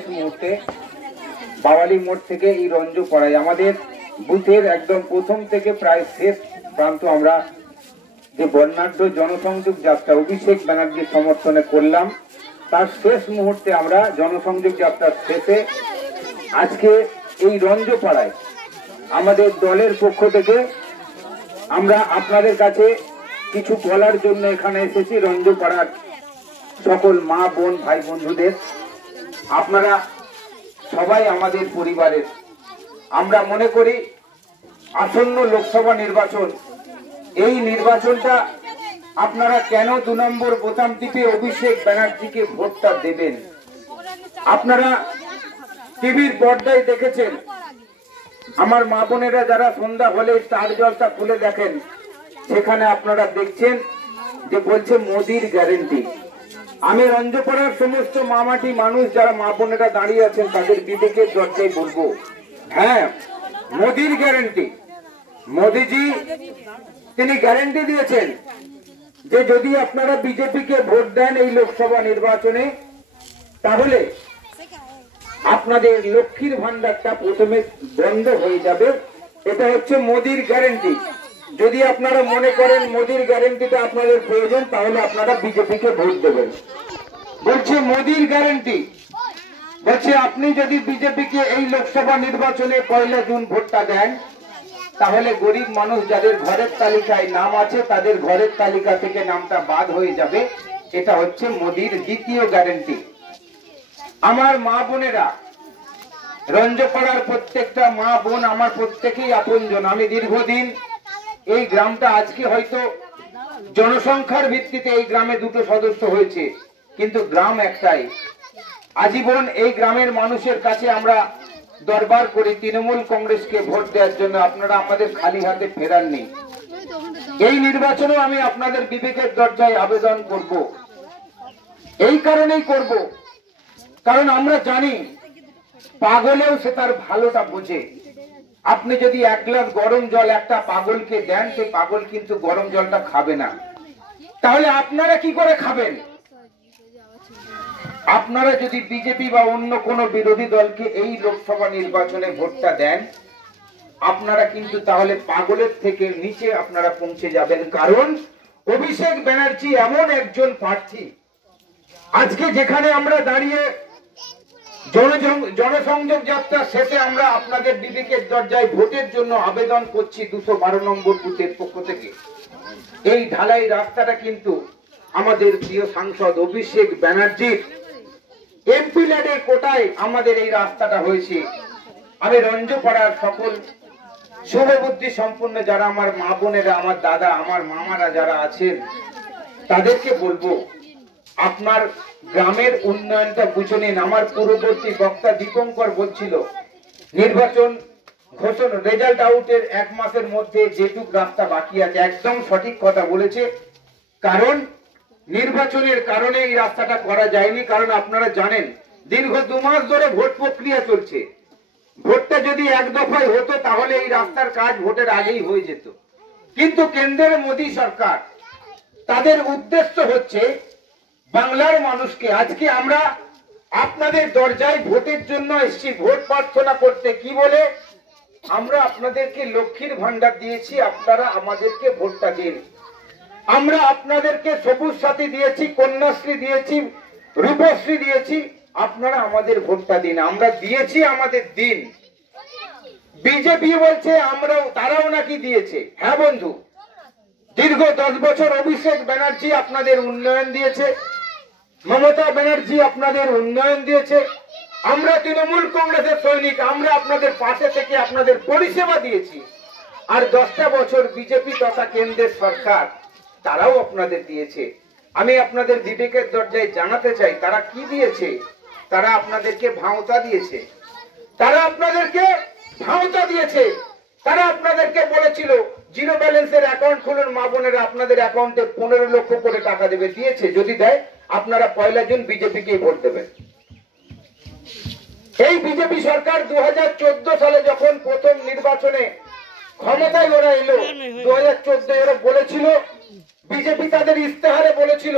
মুহূর্তে বাওয়ালি মোড় থেকে এই রঞ্জ পড়ায় আমাদের বুথের একদম প্রথম থেকে প্রায় শেষ প্রান্ত আমরা যে বর্ণাঢ্য জনসংযোগ যাত্রা অভিষেক ব্যানার্জির সমর্থনে করলাম, তার শেষ মুহূর্তে আমরা জনসংযোগ যাত্রার শেষে আজকে এই রঞ্জ পাড়ায় আমাদের দলের পক্ষ থেকে আমরা আপনাদের কাছে কিছু বলার জন্য এখানে এসেছি। রঞ্জ পাড়ার সকল মা বোন ভাই বন্ধুদের, আপনারা সবাই আমাদের পরিবারের। আমরা মনে করি আসন্ন লোকসভা নির্বাচন, এই নির্বাচনটা আপনারা কেন 2 নম্বর বোতাম টিপে অভিষেক ব্যানার্জিকে ভোটটা দেবেন। আপনারা টিভির পর্দায় দেখেছেন, আমার মা বোনেরা যারা সন্ধ্যা হলে স্টার জলসা খুলে দেখেন, সেখানে আপনারা দেখছেন যে বলছে মোদির গ্যারেন্টি। আমি রঞ্জপাড়ার সমস্ত মামাটি মানুষ যারা মা বোনেরা দাঁড়িয়ে আছেন তাদের বিবেকের দরজায় বলবো, হ্যাঁ, মোদির গ্যারেন্টি। মোদিজি তিনি গ্যারেন্টি দিয়েছেন যে যদি আপনারা বিজেপিকে ভোট দেন এই লোকসভা নির্বাচনে, তাহলে আপনাদের লক্ষ্মীর ভান্ডারটা প্রথমে বন্ধ হয়ে যাবে। এটা হচ্ছে মোদির গ্যারেন্টি। যদি আপনারা মনে করেন মোদির গ্যারেন্টিটা আপনাদের প্রয়োজন, তাহলে আপনারা বিজেপিকে ভোট দেবেন। বলছে মোদির গ্যারেন্টি, বলছে আপনি যদি বিজেপিকে এই লোকসভা নির্বাচনে 1 জুন ভোটটা দেন, তাহলে গরিব মানুষ যাদের ঘরের তালিকায় নাম আছে তাদের ঘরের তালিকা থেকে নামটা বাদ হয়ে যাবে। এটা হচ্ছে মোদির দ্বিতীয় গ্যারেন্টি। আমার মা বোনেরা, রঞ্জপাড়ার প্রত্যেকটা মা বোন আমার প্রত্যেকেই আপনজন। আমি দীর্ঘদিন এই গ্রামটা, আজকে হয়তো জনসংখ্যার ভিত্তিতে এই গ্রামে 2টো সদস্য হয়েছে, কিন্তু গ্রাম একটাই। আজীবন এই গ্রামের মানুষের কাছে আমরা দরবার করি তৃণমূল কংগ্রেসকে ভোট দেওয়ার জন্য। আপনারা আমাদের খালি হাতে ফেরাননি। এই নির্বাচনেও আমি আপনাদের বিবেকের দরজায় আবেদন করব। এই কারণেই করব, কারণ আমরা জানি পাগলেও সে তার ভালোটা বোঝে। আপনি যদি 1 গ্লাস গরম জল একটা পাগলকে দেন, সে পাগল কিন্তু গরম জলটা খাবে না। তাহলে আপনারা কি করে খাবেন? আপনারা যদি বিজেপি বা অন্য কোন বিরোধী দলকে এই লোকসভা নির্বাচনে ভোটটা দেন, আপনারা কিন্তু তাহলে পাগলের থেকে নিচে আপনারা পৌঁছে যাবেন। কারণ অভিষেক ব্যানার্জি এমন একজন প্রার্থী, আজকে যেখানে আমরা দাঁড়িয়ে জনসংযোগ যাত্রা শেষে আমরা আপনাদের বিবেকের দরজায় ভোটের জন্য আবেদন করছি 212 নম্বর বুথের পক্ষ থেকে। এই ঢালাই রাস্তাটা কিন্তু আমাদের প্রিয় সাংসদ অভিষেক ব্যানার্জির এমপি ল্যাডের কোটায় আমাদের এই রাস্তাটা হয়েছে। আমি রঞ্জপাড়ার সকল শুভবুদ্ধি সম্পন্ন যারা আমার মা বোনেরা, আমার দাদা, আমার মামারা যারা আছেন, তাদেরকে বলবো আপনার গ্রামের উন্নয়নটা বুঝে নিন। আমার পূর্ববর্তী বক্তা দীপঙ্কর বলছিল নির্বাচন ঘোষণা রেজাল্ট আউটের 1 মাসের মধ্যে যেটুক রাস্তা বাকি আছে, একদম সঠিক কথা বলেছে। কারণ নির্বাচনের কারণে এই রাস্তাটা করা যায়নি। কারণ আপনারা জানেন দীর্ঘ 2 মাস ধরে ভোট প্রক্রিয়া চলছে। ভোটটা যদি 1 দফায় হতো তাহলে এই রাস্তার কাজ ভোটের আগেই হয়ে যেত। কিন্তু কেন্দ্রের মোদী সরকার, তাদের উদ্দেশ্য হচ্ছে বাংলার মানুষকে, আজকে আমরা আপনাদের দরজায় ভোটের জন্য এসেছি, ভোট প্রার্থনা করতে। কি বলে? আমরা আপনাদেরকে লক্ষ্মীর ভান্ডার দিয়েছি, আপনারা আমাদেরকে ভোটটা দিন। আমরা আপনাদেরকে সবুজ সাথী দিয়েছি, কন্যাশ্রী দিয়েছি, রূপশ্রী দিয়েছি, আপনারা আমাদের ভোটটা দিন। আমরা দিয়েছি, আমাদের দিন। বিজেপি বলছে আমরাও, তারাও নাকি দিয়েছে। হ্যাঁ বন্ধু, দীর্ঘ 10 বছর অভিষেক ব্যানার্জি আপনাদের উন্নয়ন দিয়েছে, মমতা ব্যানার্জি আপনাদের উন্নয়ন দিয়েছে। আমরা তৃণমূল কংগ্রেসের সৈনিক, আমরা আপনাদের পাশে থেকে আপনাদের পরিষেবা দিয়েছি। আর 10টা বছর বিজেপি তথা কেন্দ্রের সরকার, তারাও আপনাদের দিয়েছে। আমি আপনাদের বিবেকের দরজায় জানাতে চাই তারা কি দিয়েছে। তারা আপনাদেরকে ভাঁওতা দিয়েছে, তারা আপনাদেরকে ভাঁওতা দিয়েছে। তারা আপনাদেরকে বলেছিল 0 ব্যালেন্সের অ্যাকাউন্ট খুলুন, মা বোনেরা আপনাদের অ্যাকাউন্টে 15 লক্ষ করে টাকা দেবে। দিয়েছে? যদি দেয় আপনারা 1 জুন বিজেপিকে ভোট দেবেন। এই বিজেপি সরকার 2014 সালে যখন প্রথম নির্বাচনে ক্ষমতায় ওরা এলো, 2014 এরা বলেছিল, বিজেপি তাদের ইস্তেহারে বলেছিল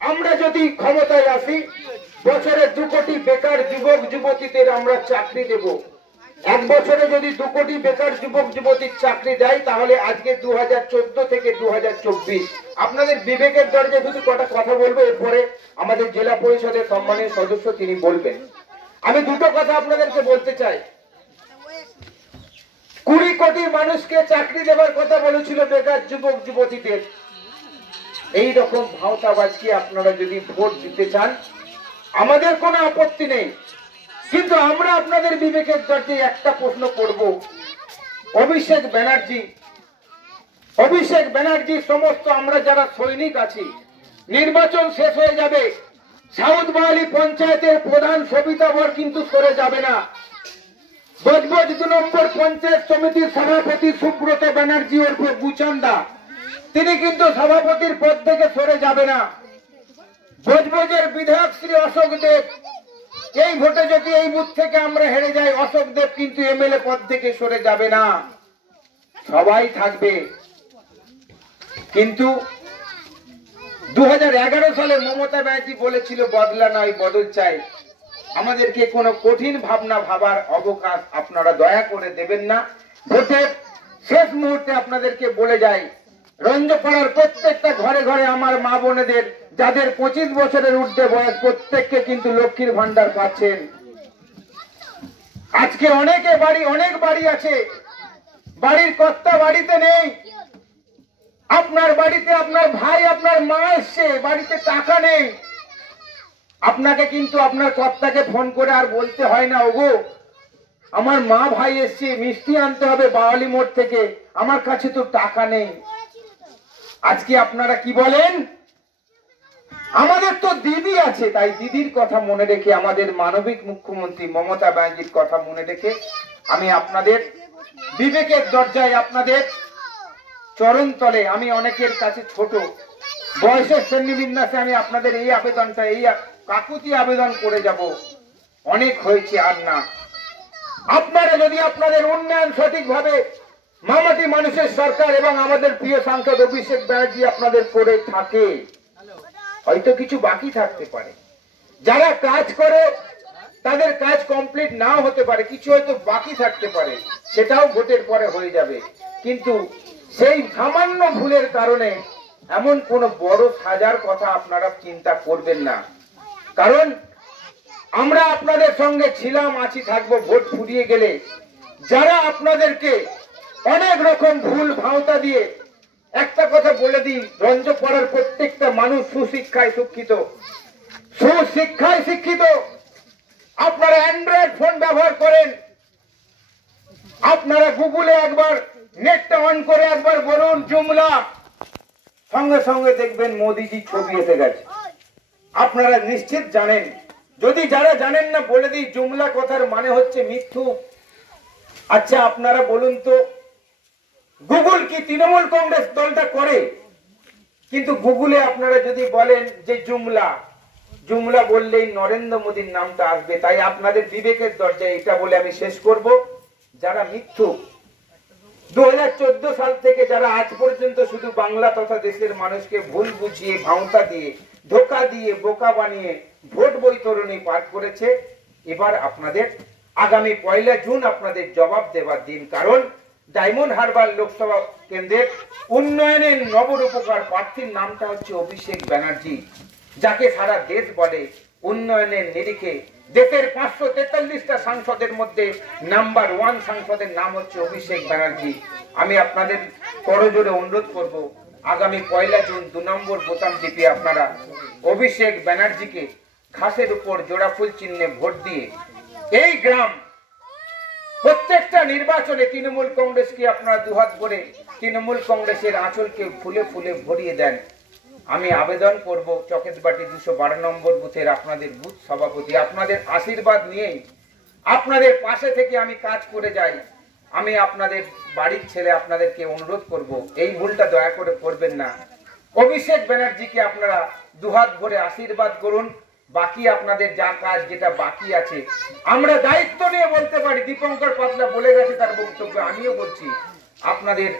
আমরা যদি ক্ষমতায় আসি বছরে 2 কোটি বেকার যুবক যুবতীদের আমরা চাকরি দেব। এক বছরে যদি 2 কোটি বেকার যুবক যুবতীর চাকরি দেয় তাহলে আজকে 2014 থেকে 2024 আপনাদের বিবেকের দরজায় শুধু কটা কথা বলবো, এরপরে আমাদের জেলা পরিষদের সম্মানীয় সদস্য তিনি বলবেন। আমি দুটো কথা আপনাদেরকে বলতে চাই। 20 কোটি মানুষকে চাকরি দেওয়ার কথা বলেছিল বেকার যুবক যুবতীদের। এই রকম ভাওতাবাজকে আপনারা যদি ভোট দিতে চান আমাদের কোনো আপত্তি নেই, কিন্তু আমরা আপনাদের বিবেকের দরজায় একটা প্রশ্ন করব। অভিষেক ব্যানার্জি সমস্ত আমরা যারা সৈনিক আছি, নির্বাচন শেষ হয়ে যাবে, সাউথ বাওয়ালি পঞ্চায়েতের প্রধান সবিতা বর কিন্তু সরে যাবে না। বজবজ 2 নম্বর পঞ্চায়েত সমিতির সভাপতি সুব্রত ব্যানার্জি ওরফে বুচান্দা, তিনি কিন্তু সভাপতির পদ থেকে সরে যাবে না। বজবজের বিধায়ক শ্রী অশোক দেব, এই ভোটে যদি এই বুথ থেকে আমরা হেরে যাই, অশোক দেব কিন্তু এমএলএ পদ থেকে সরে যাবে না, সবাই থাকবে। কিন্তু 2011 সালে মমতা ব্যানার্জি বলেছিল বদলা নয় বদল চাই। আমাদেরকে কোনো কঠিন ভাবনা ভাবার অবকাশ আপনারা দয়া করে দেবেন না। ভোটের শেষ মুহূর্তে আপনাদেরকে বলে যাই, রঞ্জপাড়ার প্রত্যেকটা ঘরে ঘরে আমার মা বোনেদের যাদের 25 বছরের ঊর্ধ্বে বয়স, প্রত্যেককে কিন্তু লক্ষ্মীর ভান্ডার পাচ্ছেন। আজকে অনেক বাড়ি আছে, বাড়ির কর্তা বাড়িতে নেই। আপনার বাড়িতে আপনার ভাই আপনার মা এসছে, বাড়িতে টাকা নেই, আপনাকে কিন্তু আপনার কর্তাকে ফোন করে আর বলতে হয় না, ওগো আমার মা ভাই এসছে, মিষ্টি আনতে হবে বাওয়ালি মোড় থেকে, আমার কাছে তো টাকা নেই। আজকে আপনারা কি বলেন? আমাদের তো দিদি আছে, তাই দিদির কথা মনে রেখে, আমাদের মানবিক মুখ্যমন্ত্রী মমতা ব্যানার্জির কথা মনে রেখে আমি আপনাদের বিবেকের দরজায়, আপনাদের চরণ তলে, আমি অনেকের কাছে ছোট বয়সের শ্রেণীবিন্যাসে আমি আপনাদের এই আবেদনটা, এই কাকুতি আবেদন করে যাব, অনেক হয়েছে আর না। আপনারা যদি আপনাদের উন্নয়ন সঠিকভাবে মামাটি মানুষের সরকার এবং আমাদের প্রিয় সাংসদ অভিষেক ব্যানার্জি আপনাদের করে থাকে, হয়তো কিছু বাকি থাকতে পারে, যারা কাজ করে তাদের কাজ কমপ্লিট নাও হতে পারে, কিছু হয়তো বাকি থাকতে পারে, সেটাও ভোটের পরে হয়ে যাবে। কিন্তু সেই সামান্য ভুলের কারণে এমন কোন বড় সাজার কথা আপনারা চিন্তা করবেন না, কারণ আমরা আপনাদের সঙ্গে ছিলাম, আছি, থাকবো। ভোট ফুরিয়ে গেলে যারা আপনাদেরকে অনেক রকম ভুল ভাওতা দিয়ে, একটা কথা বলে দিই, রঞ্জপাড়ার প্রত্যেকটা মানুষ সুশিক্ষায় শিক্ষিত। আপনারা অ্যান্ড্রয়েড ফোন ব্যবহার করেন, আপনারা গুগলে একবার নেটটা অন করে একবার বলুন জুমলা, সঙ্গে সঙ্গে দেখবেন মোদিজির ছবি এসে গেছে। আপনারা নিশ্চিত জানেন, যদি যারা জানেন না বলে দিই, জুমলা কথার মানে হচ্ছে মৃত্যু। আচ্ছা আপনারা বলুন তো, গুগল কি তৃণমূল কংগ্রেস দলটা করে? কিন্তু গুগলে আপনারা যদি বলেন যে জুমলা বললেই নরেন্দ্র মোদীর নামটা আসবে। তাই আপনাদের বিবেকের দরজায় এটা বলে আমি শেষ করব, যারা মিথ্যুক 2014 সাল থেকে যারা আজ পর্যন্ত শুধু বাংলা তথা দেশের মানুষকে ভুল বুঝিয়ে, ভাওতা দিয়ে, ধোকা দিয়ে, বোকা বানিয়ে ভোট বৈতরণী পাঠ করেছে, এবার আপনাদের আগামী 1 জুন আপনাদের জবাব দেওয়ার দিন। কারণ ডায়মন্ড হারবার লোকসভা কেন্দ্রের উন্নয়নের নবরূপকার প্রার্থীর নামটা হচ্ছে অভিষেক ব্যানার্জি, যাকে সারা দেশ বলে উন্নয়নের নিরিখে দেশের 543টা সাংসদের মধ্যে নাম্বার 1 সাংসদের নাম হচ্ছে অভিষেক ব্যানার্জি। আমি আপনাদের করজোড়ে অনুরোধ করব, আগামী 1 জুন 2 নম্বর বোতাম টিপে আপনারা অভিষেক ব্যানার্জিকে ঘাসের উপর জোড়া ফুল চিহ্নে ভোট দিয়ে এই গ্রাম প্রত্যেকটা নির্বাচনে তৃণমূল কংগ্রেসকে আপনারা দুহাত করে তৃণমূল কংগ্রেসের আঁচলকে ফুলে ফুলে ভরিয়ে দেন। আমি আবেদন করব চকেতবাটি 212 নম্বর বুথের আপনাদের বুথ সভাপতি, আপনাদের আশীর্বাদ নিয়েই আপনাদের পাশে থেকে আমি কাজ করে যাই। আমি আপনাদের বাড়ির ছেলে, আপনাদেরকে অনুরোধ করব, এই ভুলটা দয়া করে করবেন না। অভিষেক ব্যানার্জিকে আপনারা দুহাত ভরে আশীর্বাদ করুন। বাকি আপনাদের যা কাজ যেটা বাকি আছে আমরা দায়িত্ব নিয়ে বলতে পারি, দীপঙ্কর পাতলা বলে গেছে তার বক্তব্য, আমিও বলছি, আপনাদের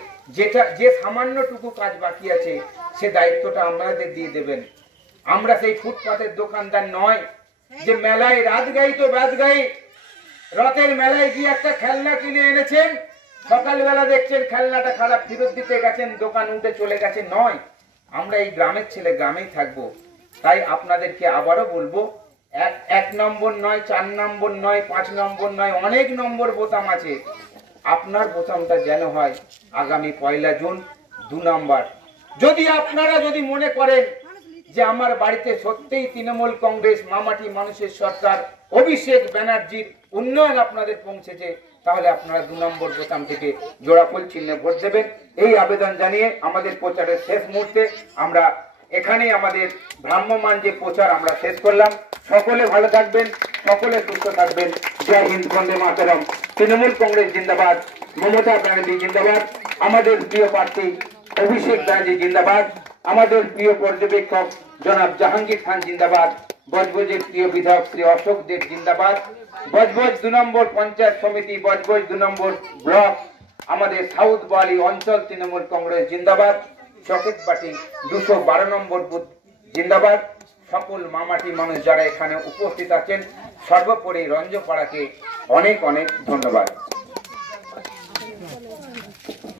যে সামান্যটুকু কাজ বাকি আছে সে দায়িত্বটা আমাদের দিয়ে দেবেন। আমরা সেই ফুটপাতের দোকানদার নয়, যে মেলায় রাত গাই তো বাজ গাই, রথের মেলায় গিয়ে একটা খেলনা কিনে এনেছেন, সকালবেলা দেখছেন খেলনাটা খারাপ, ফেরত দিতে গেছেন, দোকান উঠে চলে গেছে। নয়, আমরা এই গ্রামের ছেলে গ্রামেই থাকবো। তাই আপনাদেরকে আবারও বলবো, এক নম্বর নয়, 4 নম্বর নয়, 5 নম্বর নয়, অনেক নম্বর বোতাম আছে। আপনার বোতামটা যেন হয় আগামী 1 জুন 2 নম্বর। যদি আপনারা যদি মনে করেন যে আমার বাড়িতে সত্যিই তৃণমূল কংগ্রেস, মামাটি মানুষের সরকার, অভিষেক ব্যানার্জির উন্নয়ন আপনাদের পৌঁছেছে, তাহলে আপনারা 2 নম্বর বোতাম থেকে জোড়া ফুল চিহ্নে ভোট দেবেন। এই আবেদন জানিয়ে আমাদের প্রচারের শেষ মুহূর্তে আমরা এখানেই আমাদের ভ্রাম্যমান যে প্রচার আমরা শেষ করলাম। সকলে ভালো থাকবেন, সকলে সুস্থ থাকবেন। জয় হিন্দ, বন্দে মাতরম। তৃণমূল কংগ্রেস জিন্দাবাদ, মমতা ব্যানার্জি জিন্দাবাদ, আমাদের প্রিয় প্রার্থী অভিষেক ব্যানার্জি জিন্দাবাদ, আমাদের প্রিয় পর্যবেক্ষক জনাব জাহাঙ্গীর খান জিন্দাবাদ, বজবজের প্রিয় বিধায়ক শ্রী অশোক দেব জিন্দাবাদ, বজবজ 2 নম্বর পঞ্চায়েত সমিতি, বজবজ 2 নম্বর ব্লক, আমাদের সাউথ বালি অঞ্চল তৃণমূল কংগ্রেস জিন্দাবাদ, চকেটবাটি 212 নম্বর বুথ জিন্দাবাদ। সকল মামাটি মানুষ যারা এখানে উপস্থিত আছেন, সর্বোপরি রঞ্জপাড়াকে অনেক অনেক ধন্যবাদ।